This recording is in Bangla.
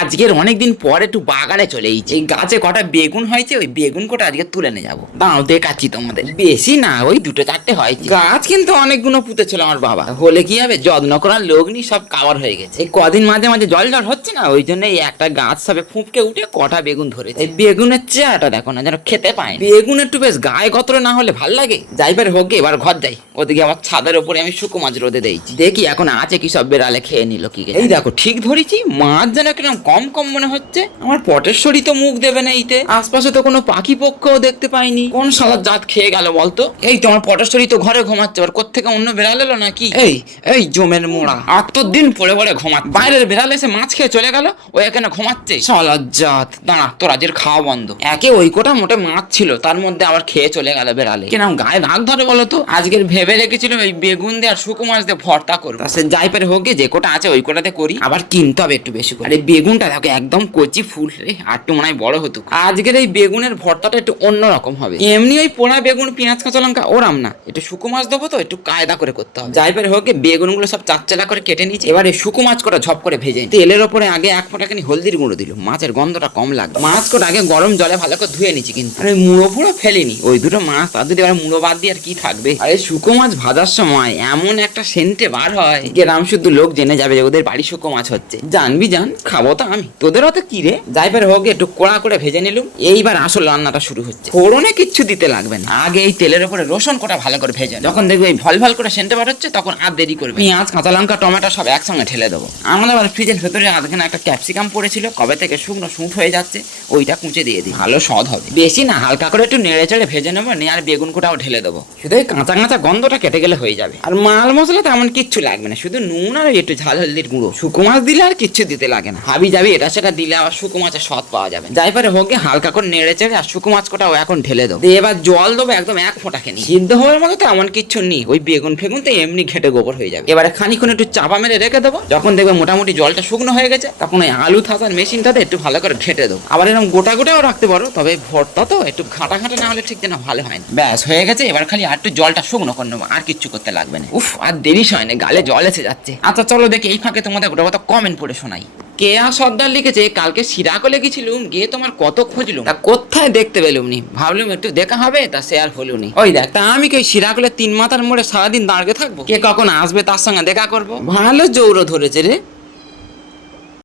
আজকের অনেকদিন পর একটু বাগানে চলে এসেছি। এই গাছে কটা বেগুন হয়েছে, ওই বেগুন কটা আজকে তুলে নিয়ে যাবো। দাঁড়াও দেখাচ্ছি তোমাদের। বেশি না, ওই দুটো চারটে হয়েছে। গাছ কিন্তু অনেকগুলো পুঁতেছিল আমার বাবা। হলে কি হবে, যত্ন করার লোক নেই, সব কাভার হয়ে গেছে। এই কদিন মাঝে মাঝে জল হচ্ছে না, ওই জন্য এই একটা গাছ সবে ফুঁপকে উঠে কটা বেগুন ধরেছে। এই বেগুনের চেহারাটা দেখো না, যেন খেতে পায়। বেগুন একটু বেশ গায়ে গতরে না হলে ভাল লাগে। যাইবার হোক, এবার ঘর যাই। ওদিকে আমার ছাদের উপরে আমি শুকো মাছ রোদে দিয়েছি, দেখি এখন আছে কি সব বেড়ালে খেয়ে নিল কি। এই দেখো ঠিক ধরেছি, মাছ যেন কিরকম কম কম মনে হচ্ছে। আমার পটেশ্বরী তো মুখ দেবে না এইতে, আশপাশে তো কোনো পাখি পক্ষও দেখতে পাইনি। কোন শালার জাত খেয়ে গেল বলতো? এই তোমার পটেশ্বরী তো ঘরে ঘুমাচ্ছে, আর কোত্থেকে অন্য বেড়াল এলো নাকি? এই এই জমের মোড়া, এতদিন পরে পরে ঘুমাচ্ছে, বাইরের বেড়াল এসে মাছ খেয়ে চলে গেল, ও এখানে ঘুমাচ্ছে। শালার জাত, দাঁড়া তোর আজের খাওয়া বন্ধ। একে ওই কোটা মোটে মাছ ছিল, তার মধ্যে আবার খেয়ে চলে গেল বেড়ালে। কিরকম গায়ে রাগ ধরে বলো তো? আজকের ভেবে রেখেছিল এই বেগুন দিয়ে আর শুকো মাছ দিয়ে ভর্তা করবো। সে যাই পারে হোক, যে কোটা আছে ওই কোটাতে করি। আবার কিনতে হবে একটু বেশি করে। আরে বেগুনটা দেখো একদম কচি ফুল রে, আর একটু মনে হয় বড় হতো। আজকের এই বেগুনের ভর্তাটা একটু অন্যরকম হবে। এমনি ওই পোড়া বেগুন পেঁয়াজ কাঁচা লঙ্কা ওরাম না, একটু শুকো মাছ দেবো তো, একটু কায়দা করে করতে হবে। যাই পারে হোক, বেগুনগুলো সব চাকচালা করে কেটে নিয়েছি। এবার এই শুকো মাছ কটা ঝপ করে ভেজে তেলের ওপরে আগে এক ফোঁটাখানি হলদির গুঁড়ো দিল, মাছের গন্ধটা কম লাগবে। মাছ কটা আগে গরম জলে ভালো করে ধুয়ে নিচ্ছি, কিন্তু আরে মুড়ো ফুড়ো ফেলিনি। ওই দুটো মাছ তার যদি আবার মুড়ো বাদ দিয়ে আর কি থাকবে। আরে শুকো মাছ ভাজার সময় এমন একটা সেন্টে বার হয়, গ্রাম শুদ্ধ লোক জেনে যাবে যে ওদের বাড়ি শুকো মাছ হচ্ছে। জানবি জান, খাবো তো আমি, তোদের অত কি রে। যাই পারে হোক, একটু কড়া করে ভেজে নিলুম। এইবার আসল রান্নাটা শুরু হচ্ছে। ফোড়নে কিচ্ছু দিতে লাগবে না, আগে এই তেলের উপরে রসুন কটা ভালো করে ভেজে, যখন দেখবে এই ভল ভল করে সেন্টে বার হচ্ছে, তখন আর দেরি করবে। পেঁয়াজ কাঁচা লঙ্কা টমেটো সব একসঙ্গে ঢেলে দেবো। আমাদের আবার ফ্রিজের ভেতরে আধখানে একটা ক্যাপসিকাম পড়েছিল, কবে থেকে শুকনো শুঁট হয়ে যাচ্ছে, ওইটা কুঁচে দিয়ে দিই, ভালো স্বাদ হবে। বেশি না, হালকা করে একটু নেড়ে চেড়ে ভেজে নেবো, নিয়ে আর বেগুন কোটাও ঢেলে দেবো। শুধু এই কাঁচা কাঁচা গন্ধটা কেটে গেলে হয়ে যাবে। আর মাল মশলা তেমন কিচ্ছু লাগবে না, শুধু নুন আর একটু ঝাল হলদির গুঁড়ো। শুকো মাছ দিলে আর কিচ্ছু দিতে লাগে না। ভাবি যাবি এটা সেটা দিলে আবার শুকো মাছের স্বাদ পাওয়া যাবে। যাই পারে হোক, হালকা করে নেড়ে চেড়ে আর শুকো মাছ কোটাও এখন ঢেলে দেবো। এবার জল দেবো একদম এক ফোঁটা খেনি। সিদ্ধ হওয়ার মতো তো এমন কিচ্ছু নেই, ওই বেগুন ফেগুন তো এমনি ঘেটে গোবর হয়ে যাবে। এবারে খানিক্ষণ একটু চাপা মেরে রেখে দেবো। যখন দেখবে মোটামুটি জলটা শুকনো হয়ে গেছে, তখন ওই আলু থাসার মেশিনটাতে একটু ভালো করে ঘেটে দেবো। আবার এরকম গোটা গোটাও রাখতে পারো, তবে ভর্তা তো একটু ঘাটা ঘাটা না হলে ঠিক যেন ভালো হয় না। ব্যাস হয়ে গেছে, এবার খালি আর একটু জলটা শুকনো করে নেবো, আর কিচ্ছু করতে লাগবে না। উফ, আর দেরি হয় না, গালে জল এসে যাচ্ছে। আচ্ছা চলো দেখি এই ফাঁকে তোমাদের গোটা কথা কমেন্ট পড়ে শোনাই। কেয়া সর্দার লিখেছে, কালকে সিরাকলে গেছিলুম, গিয়ে তোমার কত খুঁজলুম, তা কোথায় দেখতে পেলুম নি, ভাবলুম একটু দেখা হবে, তা সে আর হলো নি। ওই দেখ, তা আমি কি ওই সিরাকলে 3 মাথার মোড়ে সারাদিন দাঁড়িয়ে থাকবো? কে কখন আসবে তার সঙ্গে দেখা করবো? ভালো জৌরো ধরেছে রে।